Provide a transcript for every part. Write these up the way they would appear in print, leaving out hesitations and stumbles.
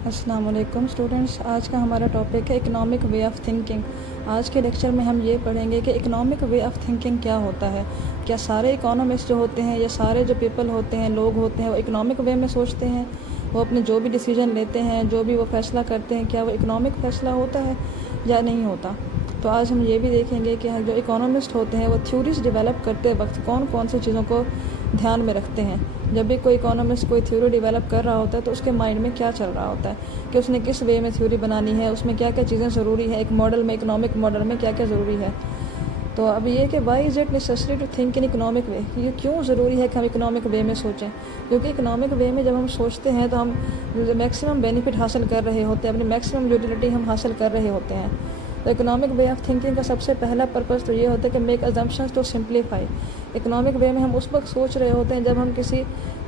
अस्सलाम वालेकुम स्टूडेंट्स। आज का हमारा टॉपिक है इकोनॉमिक वे ऑफ़ थिंकिंग। आज के लेक्चर में हम ये पढ़ेंगे कि इकोनॉमिक वे ऑफ़ थिंकिंग क्या होता है। क्या सारे इकोनॉमिस्ट जो होते हैं या सारे जो पीपल होते हैं, लोग होते हैं, वो इकोनॉमिक वे में सोचते हैं? वो अपने जो भी डिसीजन लेते हैं, जो भी वो फ़ैसला करते हैं, क्या वो इकोनॉमिक फ़ैसला होता है या नहीं होता? तो आज हम ये भी देखेंगे कि जो इकोनॉमिस्ट होते हैं वो थ्योरीज डेवलप करते वक्त कौन कौन सी चीज़ों को ध्यान में रखते हैं। जब भी कोई इकोनॉमिस्ट कोई थ्योरी डेवलप कर रहा होता है तो उसके माइंड में क्या चल रहा होता है कि उसने किस वे में थ्योरी बनानी है, उसमें क्या क्या चीज़ें ज़रूरी है, एक मॉडल में, इकोनॉमिक मॉडल में क्या क्या ज़रूरी है। तो अब ये कि why is it necessary to think in economic way, ये क्यों ज़रूरी है कि हम इकोनॉमिक वे में सोचें? क्योंकि इकोनॉमिक वे में जब हम सोचते हैं तो हम मैक्सिमम बेनिफिट हासिल कर रहे होते हैं, अपनी मैक्सिमम यूटिलिटी हम हासिल कर रहे होते हैं। तो इकोनॉमिक वे ऑफ थिंकिंग का सबसे पहला पर्पज़ तो ये होता है कि make assumptions to simplify. Economic way में हम उस वक्त सोच रहे होते हैं जब हम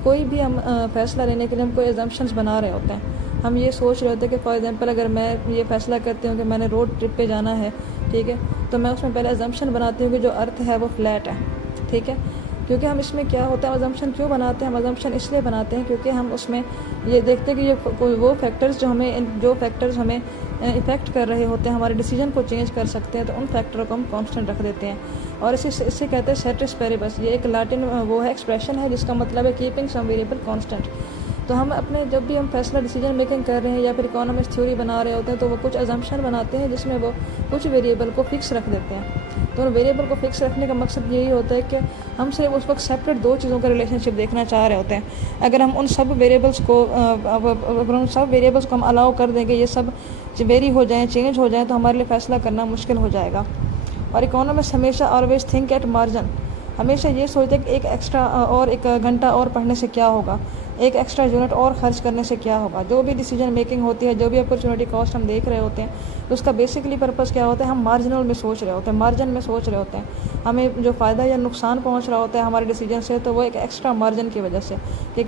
कोई भी हम फ़ैसला लेने के लिए हम कोई अजम्पशंस बना रहे होते हैं। हम ये सोच रहे होते हैं कि फॉर एग्जांपल अगर मैं ये फ़ैसला करती हूँ कि मैंने रोड ट्रिप पे जाना है, ठीक है, तो मैं उसमें पहले अजम्पशन बनाती हूँ कि जो अर्थ है वो फ्लैट है, ठीक है। क्योंकि हम इसमें क्या होता है, अजम्पशन क्यों बनाते हैं? हम अजम्पशन इसलिए बनाते हैं क्योंकि हम उसमें ये देखते हैं कि ये कोई वो फैक्टर्स जो फैक्टर्स हमें इफ़ेक्ट कर रहे होते हैं, हमारे डिसीजन को चेंज कर सकते हैं, तो उन फैक्टरों को हम कांस्टेंट रख देते हैं। और इससे कहते हैं सेट्रिस पेरिबस। ये एक लाटिन वो है एक्सप्रेशन है जिसका मतलब है कीपिंग सम वेरिएबल कांस्टेंट। तो हम अपने जब भी हम फैसला डिसीजन मेकिंग कर रहे हैं या फिर इकोनॉमिस्ट थ्योरी बना रहे होते हैं तो वो कुछ अजम्पशन बनाते हैं जिसमें वो कुछ वेरिएबल को फिक्स रख देते हैं। तो उन वेरिएबल को फिक्स रखने का मकसद यही होता है कि हम सिर्फ उस वक्त सेपरेट दो चीज़ों का रिलेशनशिप देखना चाह रहे होते हैं। अगर हम उन सब वेरिएबल्स को हम अलाउ कर देंगे, ये सब वेरी हो जाएँ, चेंज हो जाएँ, तो हमारे लिए फ़ैसला करना मुश्किल हो जाएगा। और इकोनॉमिस्ट हमेशा ऑलवेज थिंक एट मार्जिन। हमेशा ये सोचते हैं कि एक एक्स्ट्रा और एक घंटा और पढ़ने से क्या होगा, एक एक्स्ट्रा यूनिट और ख़र्च करने से क्या होगा। जो भी डिसीजन मेकिंग होती है, जो भी अपॉर्चुनिटी कॉस्ट हम देख रहे होते हैं, तो उसका बेसिकली पर्पस क्या होता है? हम मार्जिनल में सोच रहे होते हैं, मार्जिन में सोच रहे होते हैं। हमें जो फ़ायदा या नुकसान पहुंच रहा होता है हमारे डिसीजन से, तो वो एक एक्स्ट्रा मार्जिन की वजह से कि